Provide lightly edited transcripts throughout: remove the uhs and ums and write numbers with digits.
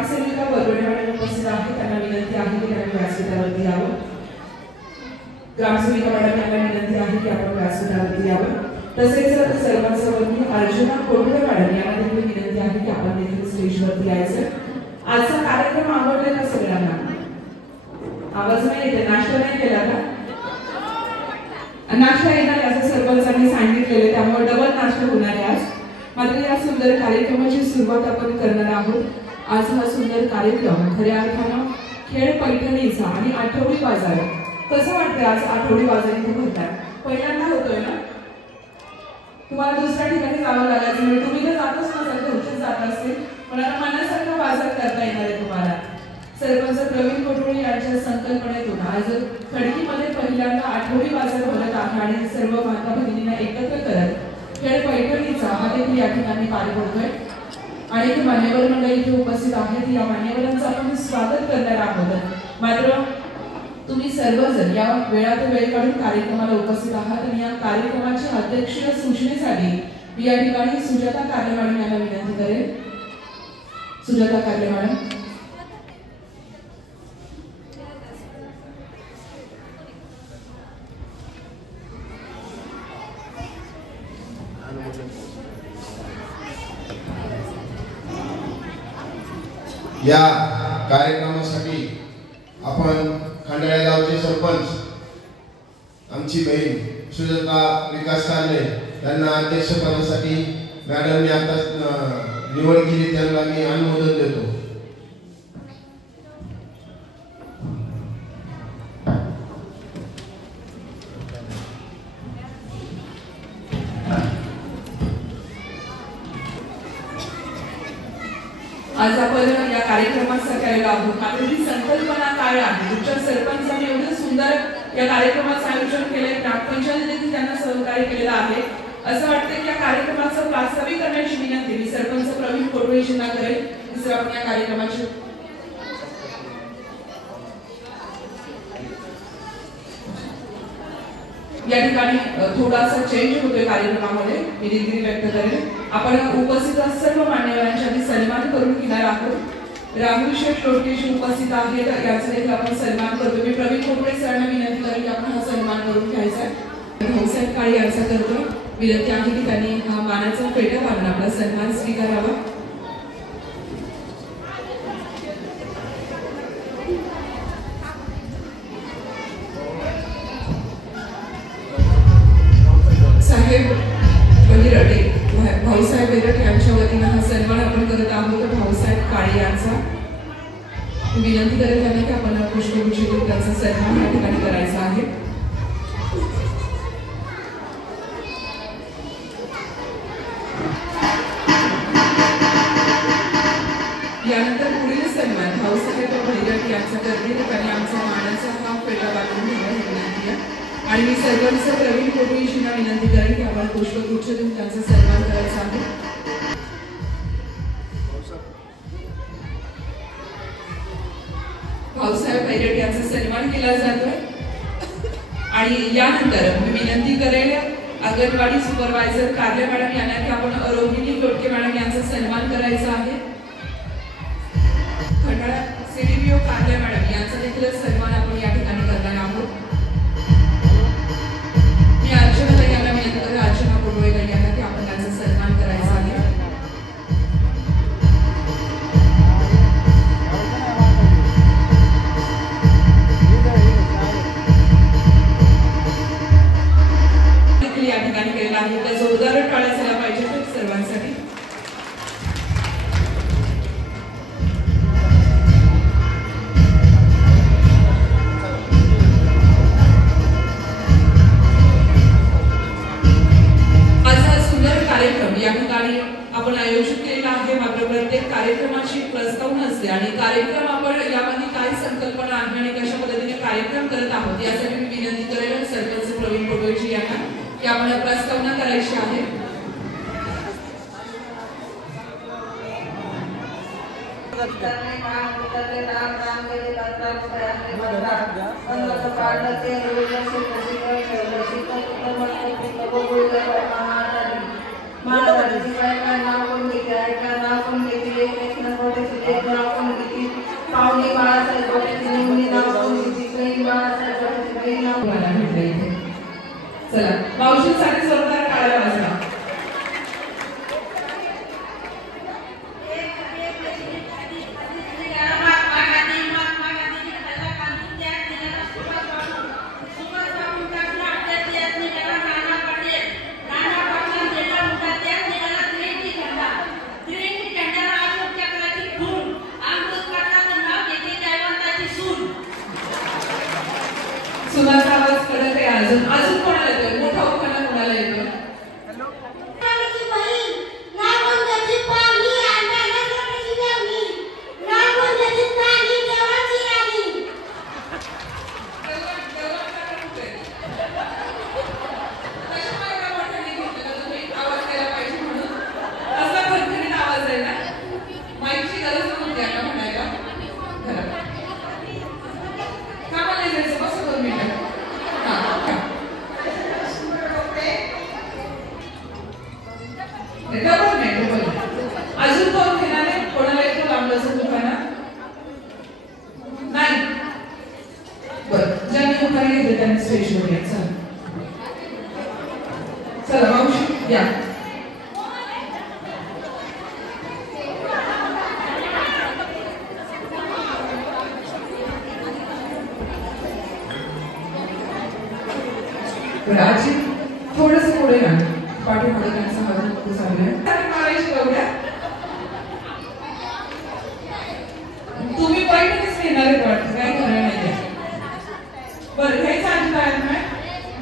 ग्रामसेविका Varavade madam उपस्थित आहेत, त्यांना विनंती आहे की त्यांनी व्यासपीठावरती यावं। ग्रामसेविका मॅडम यांना विनंती आहे की आपण व्यासपीठावरती यावं। तसेच सर्वांसमोर अर्जुना कोडुळे मॅडम यांना देखील विनंती आहे की आपण देखील स्टेजवरती यायचं। आजचा कार्यक्रम आवडला का सगळ्यांना? आवाज नाही येते, नाश्ता नाही केला का? नाश्ता येणार असं सरपंचांनी सांगितलेले, त्यामुळे डबल नाश्ता होणार आहे आज। मात्र या सुंदर कार्यक्रमाची सुरुवात आपण करणार आहोत। आज हा सुंदर कार्यक्रम खऱ्या अर्थानं खेळ पैठणीचा आणि आठवडी बाजार, कसं वाटतं आज आठवडी बाजार इथे भरताय? पहिल्यांदा होतोय ना? तुम्हाला दुसऱ्या ठिकाणी जावं लागायचं, म्हणजे तुम्ही तर जातच नसाल, घरचेच जात असतील, पण आता मनासारखा बाजार करता येणार आहे तुम्हाला। सरपंच प्रवीण कोटुळे यांच्या संकल्पनेतून आज खडकीमध्ये पहिल्यांदा आठवडी बाजार भरत आहे आणि सर्व माता भगिनींना एकत्र करत खेळ पैठणीचा हा देखील या ठिकाणी पार पडतोय। अनेक मान्यवर मंडळी इथे उपस्थित आहेत, या मान्यवरांचं आपण स्वागत करणार आहोत। मात्र तुम्ही सर्वजण या वेळात वेळ काढून कार्यक्रमाला उपस्थित आहात आणि या कार्यक्रमाच्या अध्यक्षीय सूचनेसाठी मी या ठिकाणी सुजाता कारले मॅडम यांना विनंती करेन। सुजाता कारले मॅडम। या कार्यक्रमासाठी आपण खंडाळा गावचे सरपंच आमची बहीण सुजाता विकास कारले यांना अध्यक्षपदासाठी मॅडमने आता निवड केली, त्यांना मी अनुमोदन देतो। आज आपण या कार्यक्रमात सकाळी आहोत, मात्र ही संकल्पना काय आहे? तुमच्या सरपंचांनी एवढं सुंदर या कार्यक्रमाचं आयोजन केलंय, ग्रामपंचायत देखील त्यांना सहकार्य केलेलं आहे। असं वाटतं की या कार्यक्रमाचं प्रास्ताविक करण्याची विनंती मी सरपंच प्रवीण कोटुळेजींना करेल। दुसरं आपण या कार्यक्रमाची या ठिकाणी थोडासा चेंज होतोय कार्यक्रमामध्ये, मी दिलगिरी व्यक्त करेन। आपण उपस्थित सर्व मान्यवरांचा सन्मान करून घेणार आहोत। राहुल शेठ लोटकेजी उपस्थित आहेत, याचा देखील आपण सन्मान करतो। मी प्रवीण कोटुळे सरांना विनंती करेन की आपण हा सन्मान करून घ्यायचा आहे। भाऊसाहेब काळे यांचा करतो, विनंती आहे की त्यांनी हा मानाचा फेटा बांधून आपला सन्मान स्वीकारावा। साहेब बहिरडे भाऊसाहेब बेरट यांच्या वतीनं हा सन्मान आपण करत आहोत भाऊसाहेब काळे यांचा। विनंती करत आहे की आपण पुष्पगुच्छ देऊन त्यांचा सन्मान या ठिकाणी करायचा आहे। यानंतर पुढील सन्मान भाऊसाहेब बहिरट यांचा करतील, त्यांनी आमचा मानाचा हा फेटा बांधून घ्यायला विनंती आहे। आणि मी सरपंच प्रवीण कोटुळेजींना विनंती करेन की आपण पुष्पगुच्छ देऊन त्यांचा सन्मान करायचा आहे। भाऊसाहेब बैरट यांचा सन्मान केला जातोय आणि यानंतर मी विनंती करेन अंगणवाडी सुपरवायझर कारले मॅडम यांना की आपण रोहिणी लोटके मॅडम यांचा सन्मान करायचा आहे। खंडाळा सीडीपीओ कारले मॅडम यांचा देखील सन्मान आपण या ठिकाणी करणार आहोत। अर्चना विनंती करेन, अर्चना कोडुळे यांना की आपण त्यांचा सन्मान करायचा आहे। या ठिकाणी केलेला आहे, तर जोरदार टाळ्या झाल्या पाहिजेत सर्वांसाठी। या ठिकाणी आपण आयोजित केलेला आहे, मात्र प्रत्येक कार्यक्रमाची प्रस्तावना असते आणि कार्यक्रम आपण यामध्ये काय संकल्पना आहे आणि कशा पद्धतीने कार्यक्रम करत आहोत यासाठी मी विनंती करेन सरपंच प्रवीण कोटुळेजी यांना की आपण प्रस्तावना करायची आहे। महाराज आजी थोडंच पुढे ना पाठीमागे त्यांचा हात नको चाललाय मारायची बघूया तुम्ही पैठणीच घेणार आहेत वाटतं काय खरं नाहीये बरं घ्यायचं आजी काय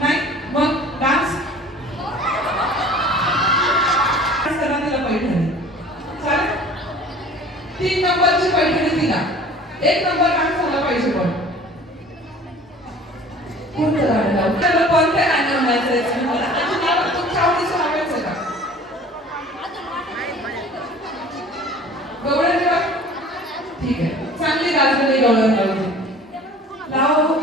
नाही मग डान्स करा तिला पैठणी चालेल 3 नंबरची पैठणी तिला 1 नंबर डान्स झाला पाहिजे पण कोणतं गाणं लावलं कोणत्या गाणं म्हणायचं तुमच्या आवडीचं लावायचं का गवळण जेव्हा ठीक आहे चांगली गाजलेली गवळण लावते लाव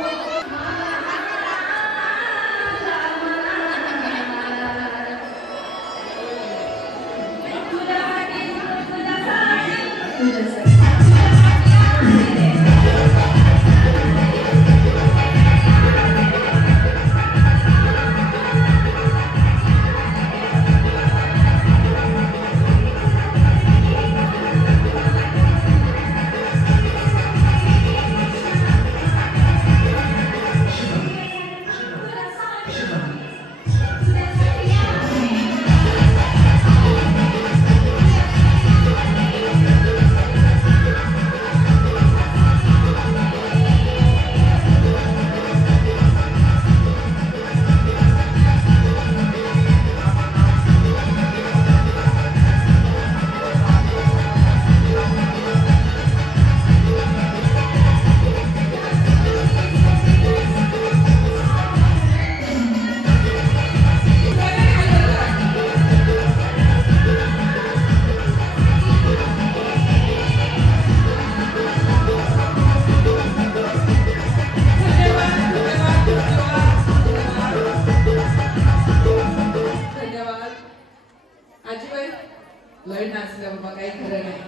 लय नाचलं बाबा काही खरं नाही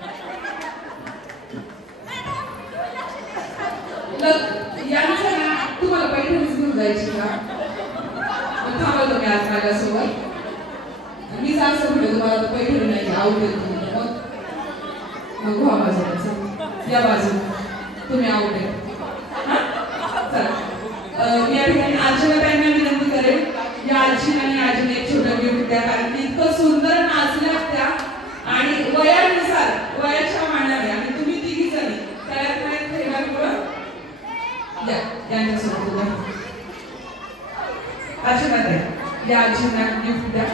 यांचं ना तुम्हाला पैठणीच घेऊन जायची का थांबा तुम्ही आज माझ्यासोबत मी असं म्हणलं तुम्हाला तर पैठणी नाही आवडेल मग व्हा माझं या बाजू तुम्ही आवडेल चला या ठिकाणी आजीला त्यांना विनंती करेल या आजीला आणि आजीने एक छोटं गिफ्ट द्या कारण की इतकं सुंदर नाचल्या त्या आणि वयानुसार वयाच्या मानाने आणि तुम्ही तिघी जणी तयार नाही ठेवल्यामुळं या यांच्यासोबत आजीला द्या या आजीला गिफ्ट द्या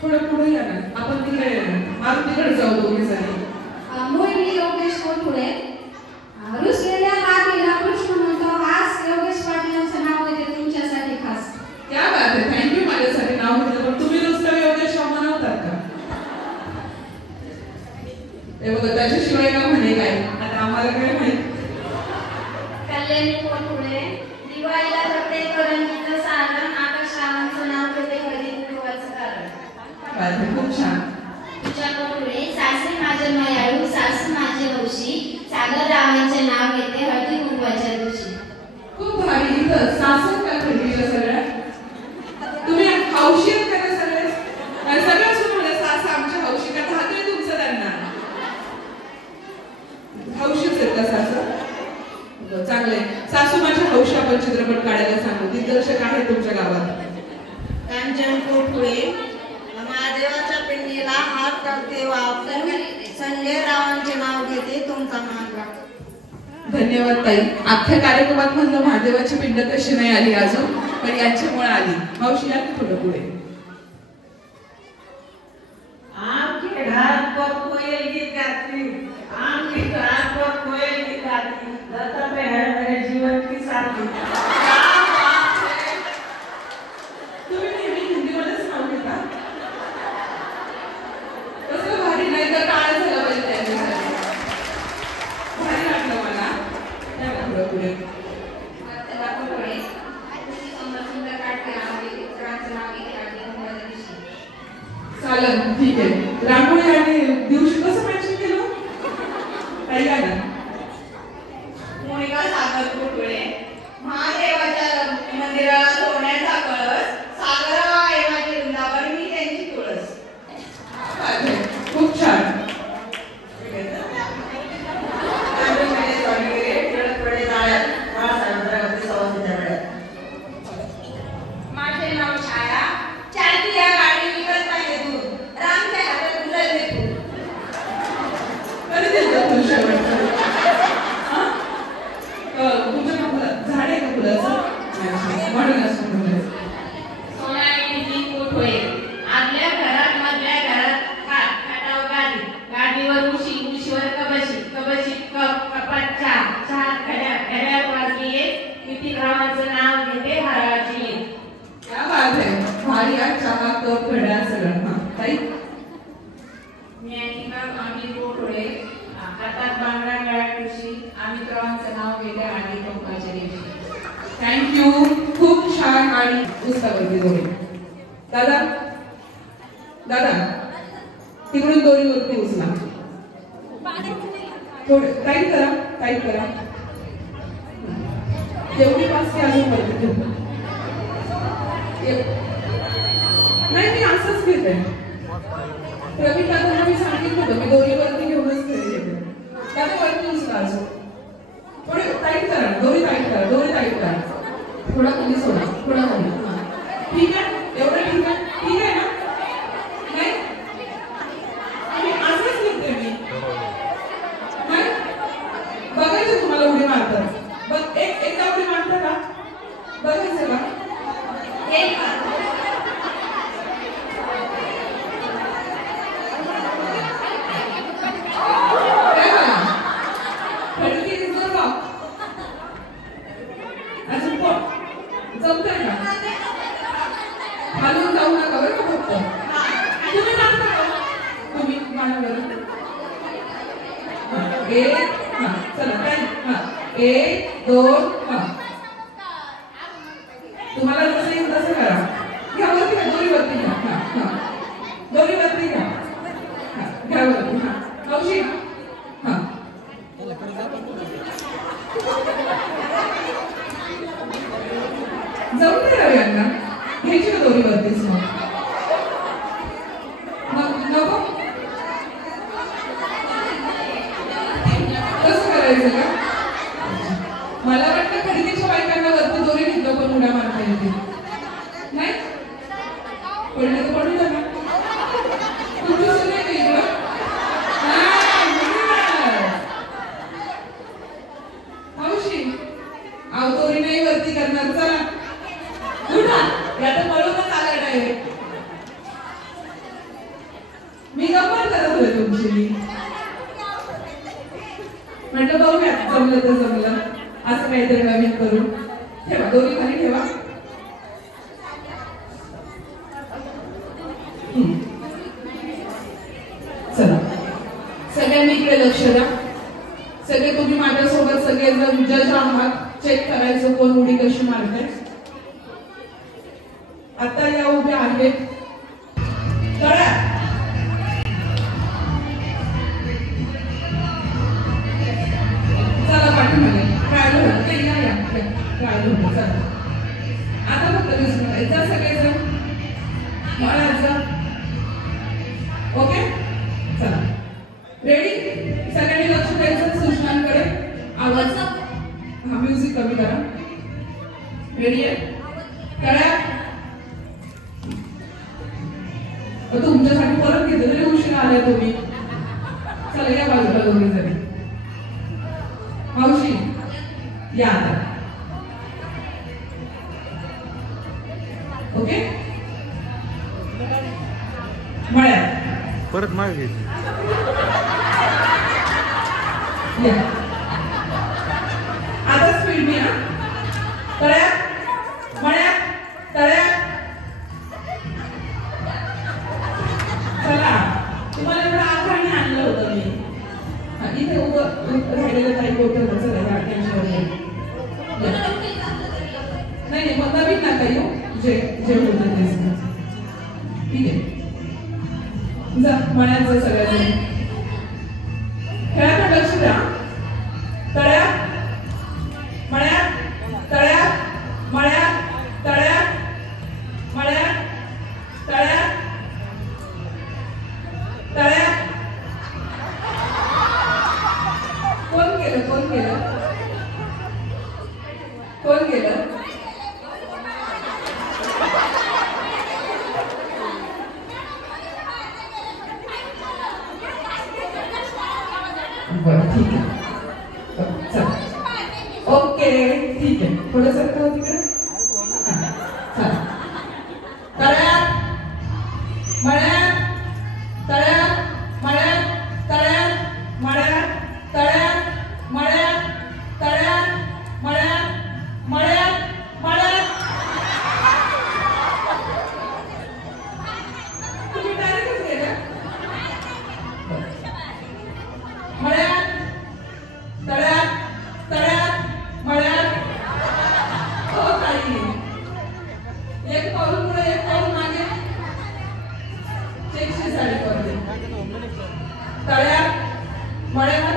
थोडं पुढे या ना आपण तिकडे आपण तिकडे जाऊ दोघे जण मोहिनी योगेश कोथुळे रुसलेल्या मागीला कृष्ण म्हणतो हास योगेश पाटलांचं नाव येते तुमच्यासाठी खास क्या बात आहे थँक्यू माझ्यासाठी नाव घेतलं पण तुम्ही रुसलेले योगेश म्हणवतात का ते बघा त्याच्याशिवाय का म्हणे काय आता आम्हाला काय माहित कल्याणी कोथुळे दिवाळीला करते करंजीचं सारण आकाशावांचं नाव घेते हळदी कुंकवाचं कारण खूप छान तुझ्या कोथुळे सासरी माझे मयाळू सासू माझे हौशी सागर रावांचे नाव घेते हळदी कुंकवाच्या दिवशी खूप भारी इथं सासर का खंडीच्या सगळ्या तुम्ही हौशी आहेत का सगळे सगळ्या सुनाले सास आमच्या हौशी का धाकले तुमचं त्यांना हौशीच आहेत का सासर चांगले सासू माझ्या हौशी आपण चित्रपट काढायला सांगू दिग्दर्शक आहे तुमच्या गावात कांचन कोठुळे महादेवाच्या पिंडीला हात करते वापरून संजय रावांचे नाव घेते तुमचा मान राखते धन्यवाद ताई अख्ख्या कार्यक्रमात म्हणलं महादेवाची पिंड कशी नाही आली अजून पण यांच्यामुळे आली मावशी या थोडं पुढे आमके घाट पर कोयल गीत गाती आमके घाट पर कोयल गीत गाती लता पे है मेरे जीवन की साथी तुम्ही नेहमी हिंदीमध्येच नाव घेता कसं भारी नाही तर काय झालं पाहिजे त्यांच्यासाठी भारी वाटलं मला त्या पुढे पुढे कोथुळे चालेल ठीक आहे. रांगोळी आणि दिवशी कसं मॅचिंग केलं काही आहे ना. मोनिका सागर कुटुळे महादेवाच्या मंदिरात सोन्याचा कळस सागरा आहे माझी वृंदावन मी त्यांची तुळस. खूप छान. माझे नाव छाया चालती या गाडी विकत नाही दूर रामच्या हातात गुलाल देतो. कधी दिलं तुला शेवटचं? हा? तुमच्या झाड आहे का फुलाचं? म्हणून असं म्हणलं. सोनाली कुठे आपल्या घरात मधल्या घरात खाटावर गादी गादीवर उशी उशीवर कबशी कबशीत कप कपात चहा घड्याळ वाजली किती रावांचं नाव घेते हराची. क्या बात है. भारी आहे. चहा कप घड्याळ सगळं. हा ताई मी अंकिता आम्ही कोठोळे हातात बांगडा गळ्यात ठुशी आम्ही रावांचं नाव घेते आणि पंपाच्या दिवशी. थँक्यू. खूप छान आणि पुस्तकावरती दोरी. दादा दादा तिकडून दोरीवरती उचला. थोडं टाईट करा टाईट करा. एवढी पास की अजून वरती ठेवा. नाही मी असंच घेते. प्रवीण दादांना मी सांगितलं होतं मी दोरीवरती घेऊनच घरी घेते. दादा वरती उचला अजून. थोडी टाईट करा. दोरी टाईट करा. दोरी टाईट करा. थोडा खाली सोडा. थोडा खाली. ठीक आहे. एवढं ठीक आहे. ठीक आहे ना. नाही मी असंच घेते मी. नाही बघायचं तुम्हाला उडी मारतात. बघ एकदा उडी मारता का बघायचं का. एक जमतंय का. खालून जाऊ नका बरं का फक्त. तुम्ही जाता का तुम्ही माझ्याबरोबर. एक हा चला काय हा 1 2 हा तुम्हाला जसं येईल तसं करा. घ्या वरती घ्या. दोरीवरती घ्या. हा हा दोरीवरती घ्या. हा घ्या वरती. हा मावशी हा जमते रवी यांना. घ्यायची का दोरीवरतीच मग नको कसं करायचं का. मला वाटतं खरेदीच्या बायकांना वरती दोरी घेतलं पण उड्या मारता येते. नाही पडलं तर पडू नका. तुमची सुरू आहे का इकडं. मावशी आव दोरी नाही वरती करणार. चला उठा. या तर पळूनच आला डायरेक्ट. मी गप्पा करत होते तुमची. म्हटलं बघूया जमलं तर जमलं असं काहीतरी नवीन करू. ठेवा दोरी खाली ठेवा. चला सगळ्यांनी इकडे लक्ष द्या. सगळे तुम्ही माझ्यासोबत सगळेजण जज आहात. चेक करायचं कोण उडी कशी मारते. आता या उभ्या आहेत कळा. चला पाठीमागे काढलं होतं ते या या काढलं होतं. चला आता फक्त दिसून सगळेजण म्हणायचं. ओके चला रेडी. सगळ्यांनी लक्ष द्यायचं सूचनांकडे. आवाज हा म्युझिक कमी करा. रेडी आहे कळा. तुमच्यासाठी परत घेतलं तरी उशीर आलाय तुम्ही. चला या बाजूला दोघी जरी. मावशी या आता. ओके मळ्यात परत मागे या. आता स्पीड मी. हा तळ्यात मळ्यात तळ्यात. चला तुम्हाला एवढं आग्रहाने आणलं होतं मी. इथे उभं राहिलेलं काही गोठं. चला या टेन्शनवर नाही मग नवीन नका येऊ. जे जे होतं तेच ठीक आहे. जा मळ्यात जा सगळ्यांनी. खेळाकडे लक्ष द्या. तळ्यात मळ्यात तळ्यात मळ्यात तळ्यात मळ्यात तळ्यात तळ्यात. कोण केलं कोण केलं कोण केलं? बरं ठीक आहे चल ओके ठीक आहे. थोडंसं तिकडे चल. तळ्यात मळ्यात तळ्यात मळ्यात तळ्यात मळ्यात तळ्यात मळ्यात तळ्यात मळ्यात मळ्यात मळ्यात. तुम्ही डायरेक्टच गेला. मळ्यात तळ्यात तळ्यात मळ्यात. हो ताई एक पाऊल पुढे एक पाऊल मागे. चेकची साडी करते. तळ्यात मळ्यात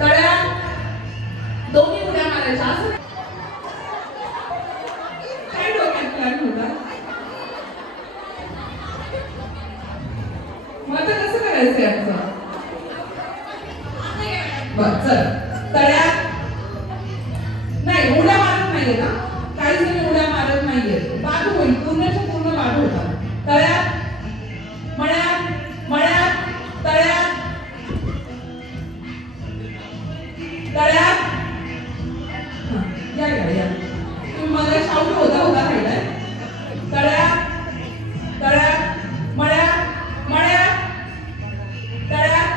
तळ्यात दोन्ही उड्या मारायच्या. असं काय डोक्यात प्लॅन होता? मग आता कसं करायचंय आमचं? बर चल. तळ्यात नाही उड्या मारत नाहीये ना. काही जण उड्या मारत नाहीये. बाद होईल पूर्णच्या पूर्ण बाद होतात. तळ्यात मळ्यात मळ्यात तळ्यात तळ्यात. या या या तुम्ही मला शाऊट होता होता राहिलाय. तळ्यात तळ्यात मळ्यात मळ्यात तळ्यात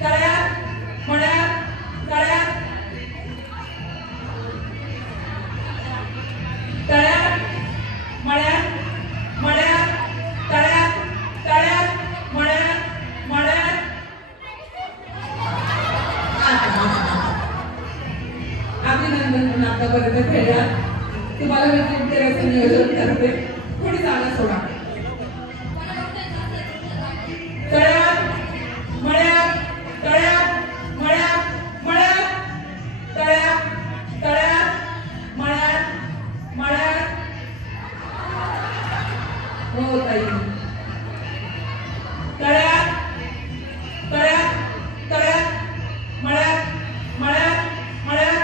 तळ्यात मळ्यात तळ्यात तळ्यात मळ्यात मळ्यात तळ्यात तळ्यात मळ्यात मळ्यात. अभिनंदन आतापर्यंत खेळ्यात. तुम्हाला मी क्रिकेटचं नियोजन करते. थोडी जागा सोडा. तळ्यात मळ्यात तळ्यात मळ्यात मळ्यात तळ्यात तळ्यात मळ्यात मळ्यात. हो ताई. तळ्यात तळ्यात तळ्यात मळ्यात मळ्यात मळ्यात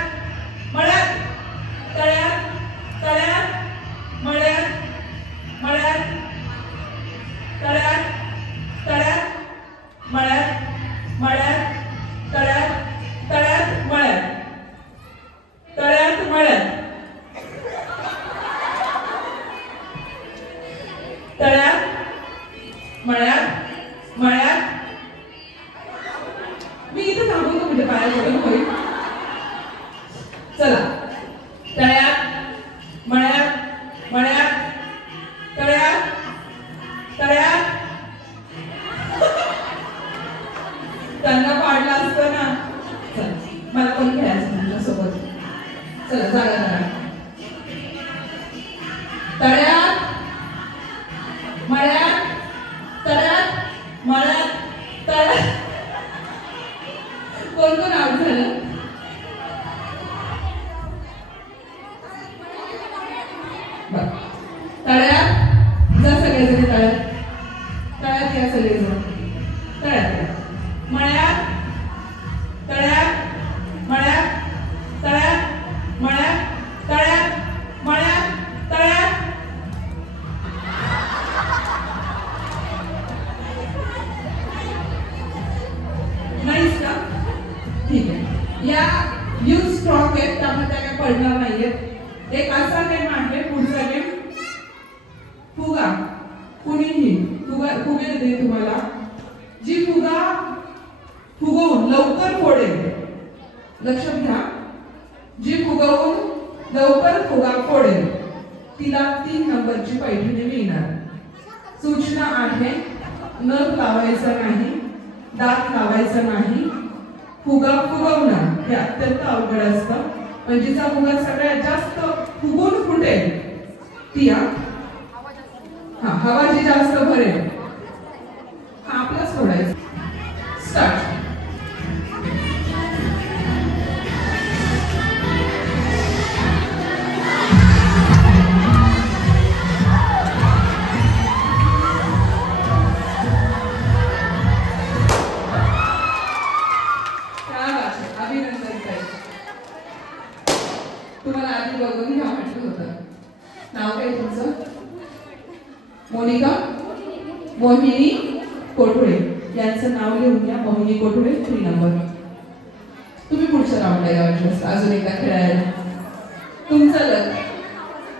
मळ्यात तळ्यात तळ्यात मळ्यात मळ्यात तळ्यात तळ्यात मळ्यात मळ्यात तळ्यात तळ्यात मळ्यात तळ्यात मळ्यात तळ्यात मळ्यात मळ्यात. मी इथे थांबवतो म्हणजे पाया पडून होईल. चला. तळ्यात मळ्यात मळ्यात तळ्यात तळ्यात. त्यांना पाडलं असतं ना. चल मला पण खेळायचं तुमच्यासोबत. चला जागा करा. तळ्यात मळ्यात तळ्यात मळ्यात तळ्यात. कोणतं नाव झालं? तळ्यात जा सगळेजण. तळ्यात तळ्यात या सगळेजण. तळ्यात मळ्यात तळ्यात मळ्यात तळ्यात मळ्यात तळ्यात मळ्यात तळ्यात. नाहीच का? ठीक आहे. या यू स्ट्रॉंग आहेत त्यामुळे त्या काय पडणार नाहीयेत. एक असा गेम आहे पुढचा गेम फुगा. कुणीही फुगे दे तुम्हाला. जी फुगा फुगवून लवकर फोडेल. लक्षात घ्या. जी फुगवून लवकर फुगा फोडेल तिला 3 नंबरची पैठणी मिळणार. सूचना आहे नख लावायचा नाही, दात लावायचा नाही. फुगा फुगवणं हे अत्यंत अवघड असतं. पण जिचा फुगा सगळ्यात जास्त फुगून फुटेल ती हा हवा जी जास्त भरेल हा आपलाच सोडायचा. स्टार्ट. अभिनंदन ताई. तुम्हाला आधी बघून घ्या म्हटलं होतं. नाव काय तुमचं? मोनिका मोहिनी कोठुळे. यांचं नाव लिहून घ्या. मोहिनी कोठुळे 3 नंबर. तुम्ही पुढच्या राऊंडला या अजून एकदा खेळायला. तुमचं लग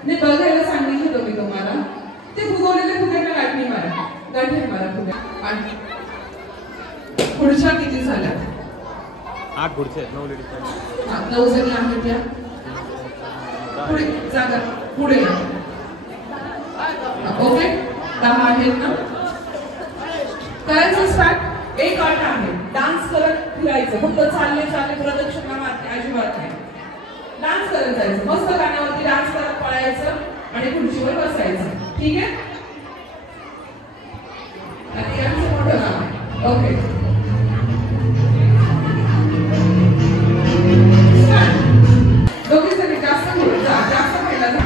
नाही बघायला सांगितलं होतं मी तुम्हाला. ते फुगवलेले फुग्यांना गाठी मारा. गाठी मारा फुग्या. आणि पुढच्या किती झाल्या? 8 पुढचे 9 लेडीज. 9 जणी आहेत या. पुढे जागा पुढे. ओके 10 आहेत ना. करायचं स्टार्ट. एक अट आहे डान्स करत फिरायचं. फक्त चालले प्रदक्षिणा मारते अजिबात नाही. डान्स करत जायचं. मस्त गाण्यावरती डान्स करत पळायचं आणि खुर्चीवर बसायचं. ठीक आहे. आणि यांचं मोठं नाव आहे. ओके दोघी जणी जास्त खेळला जा.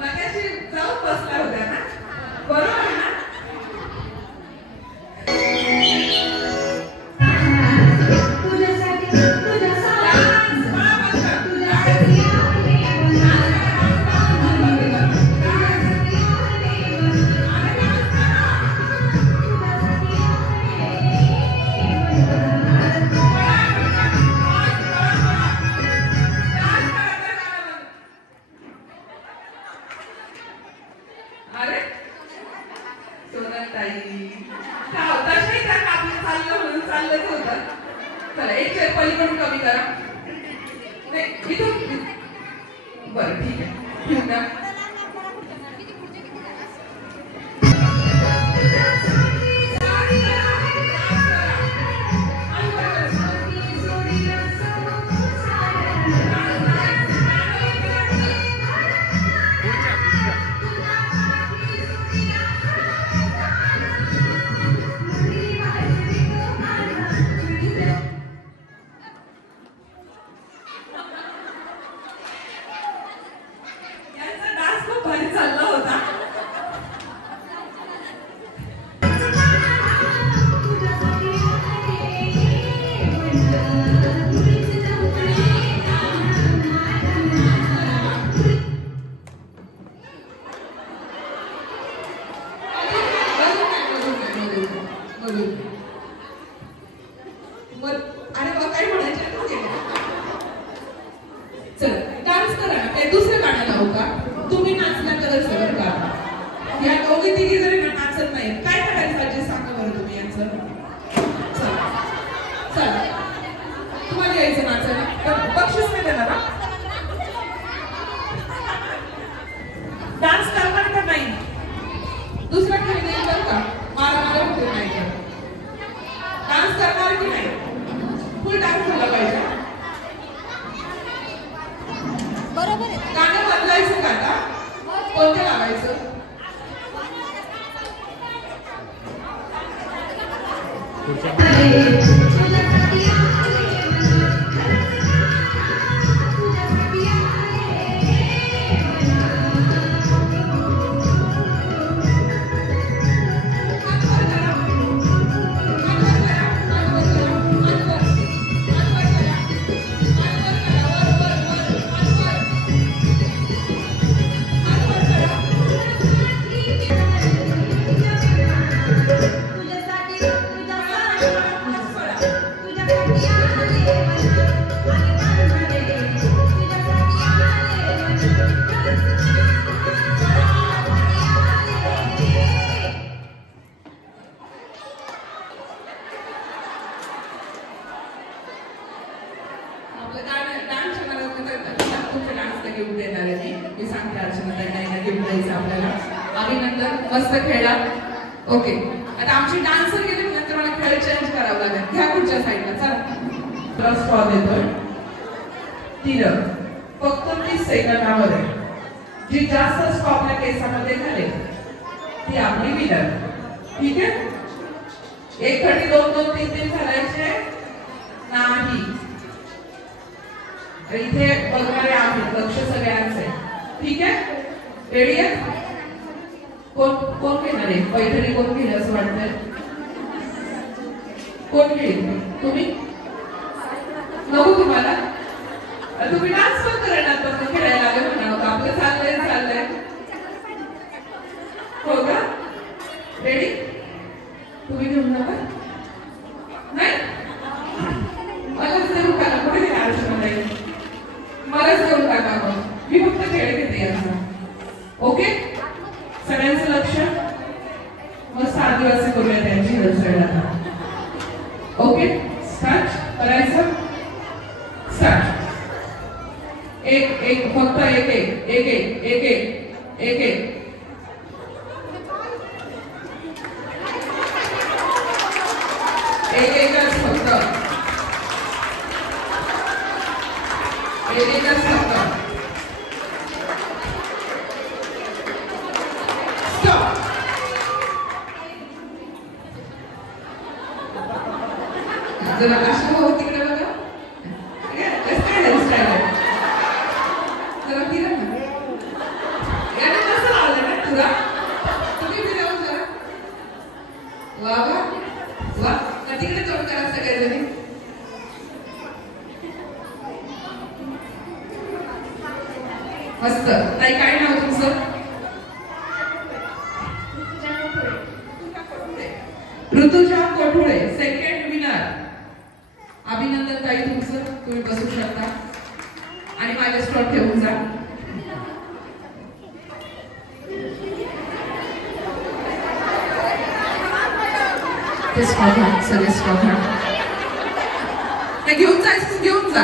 मगाशी जाऊन बसला होता ना. बरोबर ना. अरे सोनाताई का होताच नाही का आपलं चाललं म्हणून चाललंच होतं. चला एक चेअर पलीकडून कमी करा. नाही इथून. बरं ठीक आहे ठेवू द्या. चालला होता. अरे बाबा काय म्हणायचे. चल डान्स करा. काय दुसरं गाणं लावू का? तुम्ही नाचल्याकडे सगळं का या दोघी तिघी जरी नाचत नाही. काय करायचं पाहिजे सांगा बरं तुम्ही यांचं. चला चला तुम्हाला यायचं नाचायला. बक्षीस नाही देणार ना. डान्स करणार का नाही? दुसरा खेळ नाही बरं का. मारामारी होते नाही तर. डान्स करणार की नाही? फुल डान्स झाला पाहिजे. बरोबर आहे. गाणं बदलायचं का आता? कोणतं लावायचं? अभिनंदन. मस्त खेळला. ओके आता आमची डान्सर गेले नंतर मला साईडला चला. स्टॉल देतोय. तिरक फक्त 30 सेकंदामध्ये जी जास्त स्टॉप आपल्या केसामध्ये घालेल ती आपली विनर. ठीक आहे. 1 खटी 2 2 3 3 घालायचे नाही. इथे बघणारे आहेत, लक्ष सगळ्यांचे. ठीक आहे. रेडी आहे. कोण कोण घेणार आहे पैठणी? कोण घेईल असं वाटतंय? कोण घेईल? तुम्ही नको तुम्हाला? तुम्ही डान्स पण करणार पण खेळायला लागेल म्हणा. आपलं चाललंय. हो का? रेडी? तुम्ही घेऊन जाणार नाही? मलाच देऊ का? कुठे गेला आयुष्यामध्ये? मलाच देऊन टाका. मग मी फक्त खेळ घेते यांचा. ओके. सगळ्यांचं लक्ष. मस्त आदिवासी करूया त्यांची हेअरस्टाईल आता. ओके. स्टार्ट करायचं. स्टार्ट. एक फक्त एक एकच फक्त. एकच फक्त. स्टॉप. जरा अशा हो तिकडे बघा. कसं काय हेअरस्टाईल आहे? जरा फिरा ना. याने कसं लावलं ना तुला? तुम्ही फिरवून जरा. वा तिकडे तोड करा सगळेजणी. मस्त. ताई काय नाव तुमचं? ऋतुजा कोठुळे. Second winner. अभिनंदन ताई तुमचं. तुम्ही बसू शकता आणि माझ्या स्टॉल ठेवून जा. ते स्टॉल घ्या. सगळे स्टॉल घ्या. घेऊन जायचं घेऊन जा.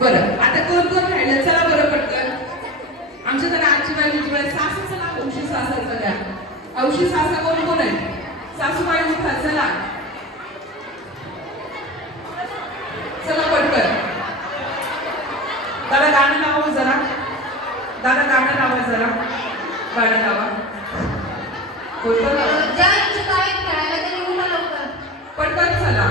बरं आता कोण राहिलं? चला बरं पटकन. आमच्या जरा आजीबाई बिजीबाई सासूचं नाव हौशी सासरचं द्या. हौशी सासा कोण आहे? सासूबाई उठा. चला पटकन. दादा गाणं लावा जरा. गाणं लावा. पटकन चला.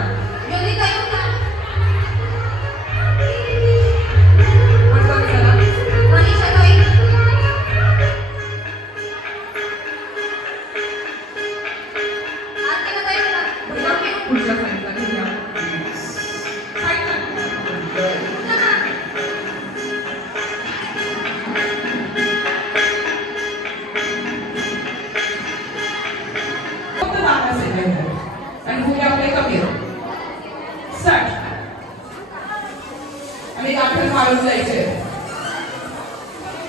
आणि फुगे आपले कमी स्टार्ट. आणि गाठण मारून जायचे.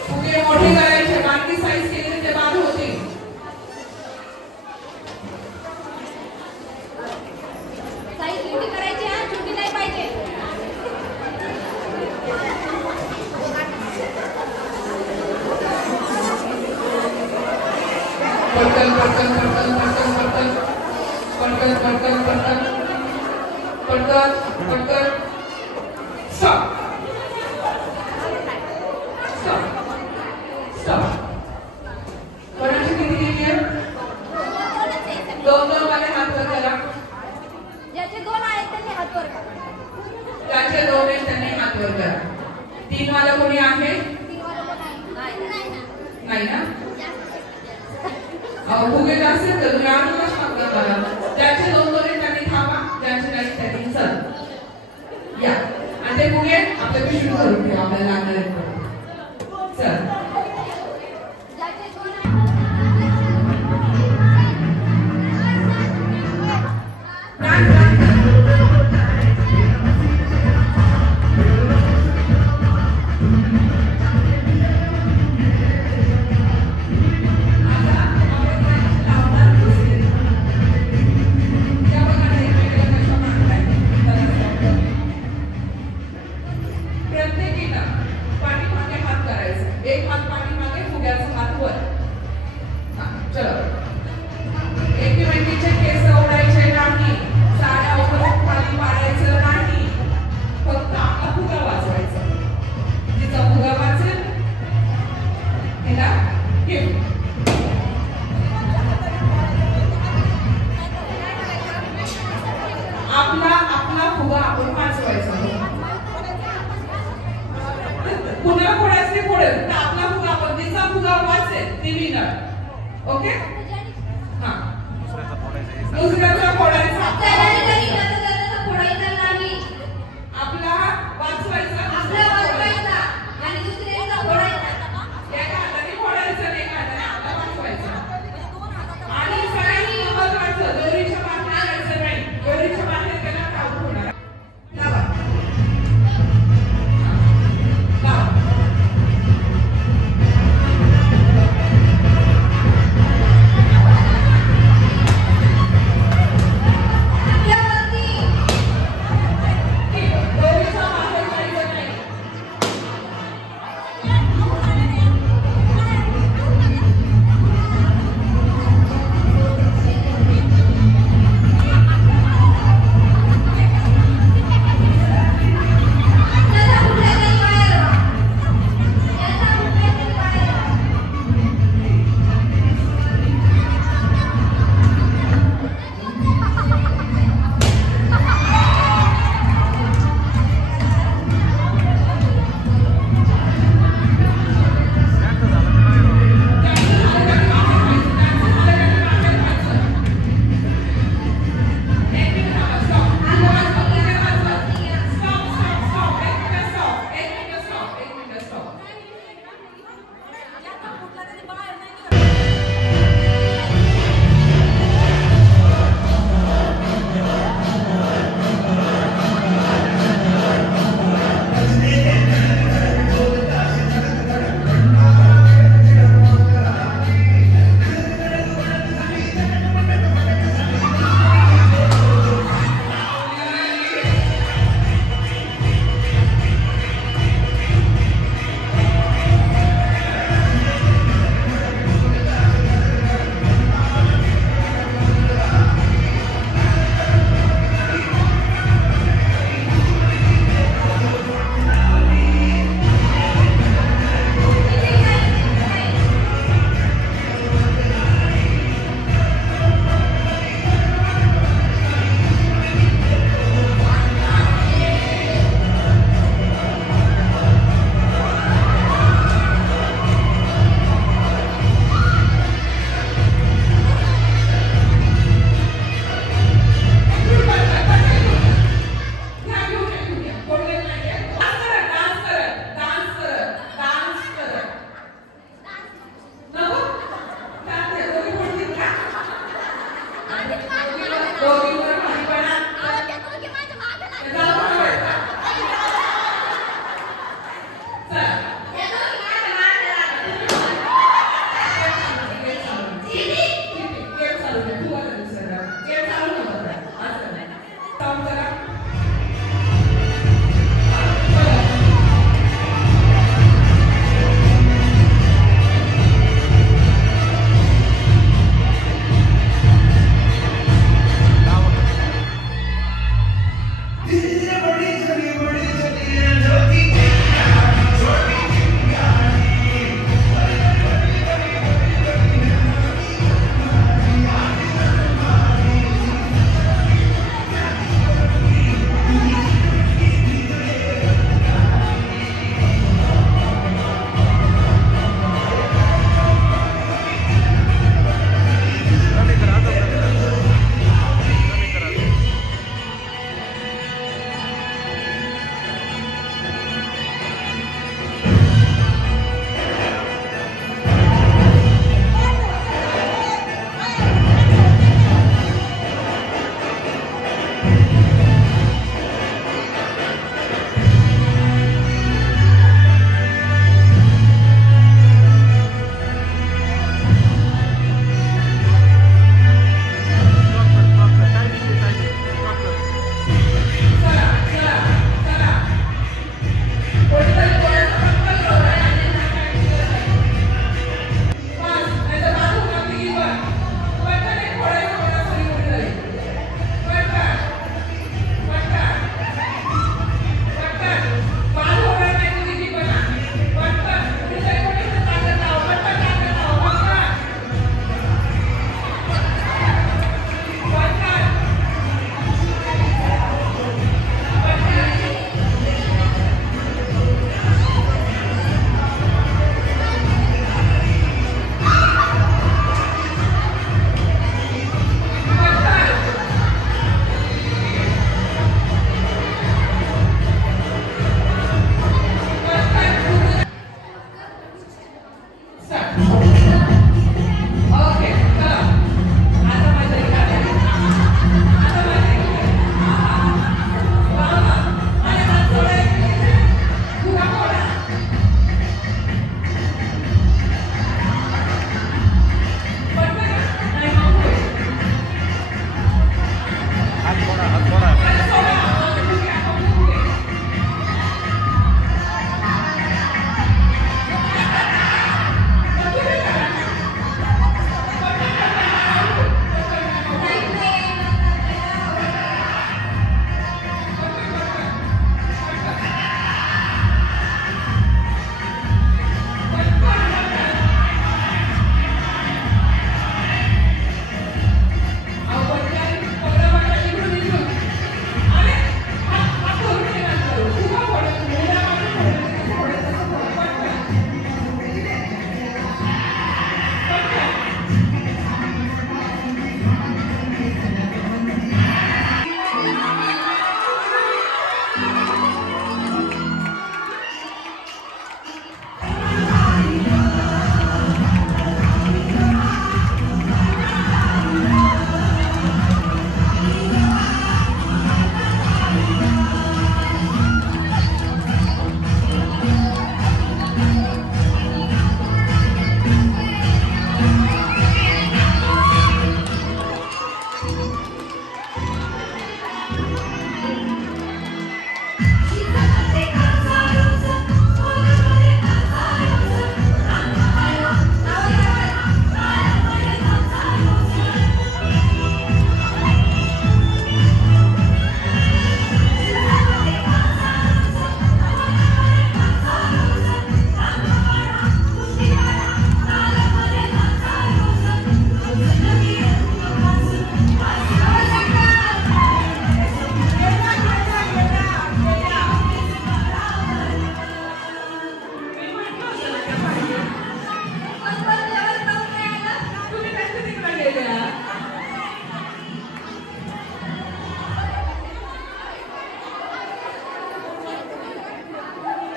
फुगे मोठे करायचे. बाकी साईज केले ते बाद होते. साईज छोटी करायची आहे. छोटी नाही पाहिजे. पटकन स्टॉप. कोणाची किती केली आहे? 2 वाले हात वर करा. ज्याचे 2 आहेत त्यांनी हात वर करा. ज्याचे 2 आहेत त्यांनी हात वर करा. 3 वाला कोणी आहे? नाही ना? फुगे जास्त तर तुम्ही आणूनच मागता मला. ज्याचे 2 आहेत त्यांनी थांबा. ज्याचे नाही त्यांनी चल या. आणि ते फुगे आपल्या पिशवीत भरून ठेवा. आपल्याला लागणार आहेत. चल आपण वाचवायचं. पुन्हा फोडायचे फोडेल तर आपला फुगा आपण तिचा फुगा वाचेल ती विनर. ओके हा दुसऱ्याचा फोडायचा आपला वाचवायचा आणि दुसऱ्याचा फोडायचा. एका हाताने फोडायचं आणि एका हाताने आपला वाचवायचा. आणि सगळ्यांनी महत्वाचं दोरीच्या बाहेर जायचं नाही. दोरीच्या बाहेर गेला तर आऊट होणार. लावा लावा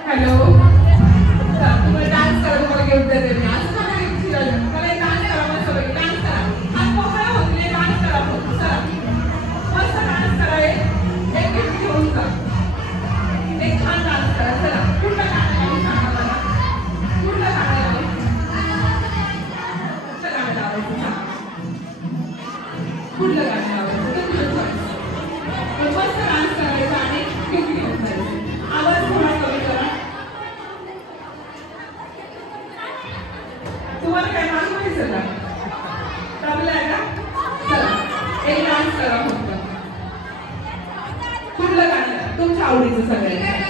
हॅलो तुम्हाला डान्स करा तुम्हाला घेऊन देते मी असं सांगा मला डान्स करा मस्त पैकी डान्स करा हात मोकळा होत नाही डान्स करा चला मस्त डान्स करा एक गिफ्ट घेऊन जा एक छान डान्स करा चला कुठलं गाणं आहे सांगा मला कुठलं गाणं आहे कुठलं गाणं आवडतं कुठलं गाणं आवडतं तुझं चॉईस मस्त डान्स करायचा आणि गिफ्ट घेऊन जायचं आवाज थोडा कमी करा तुम्हाला काय मालूम आहे सगळं जमलंय का चला एक डान्स करा फक्त कुठलं गाणं तुमच्या आवडीचं सगळ्यांचं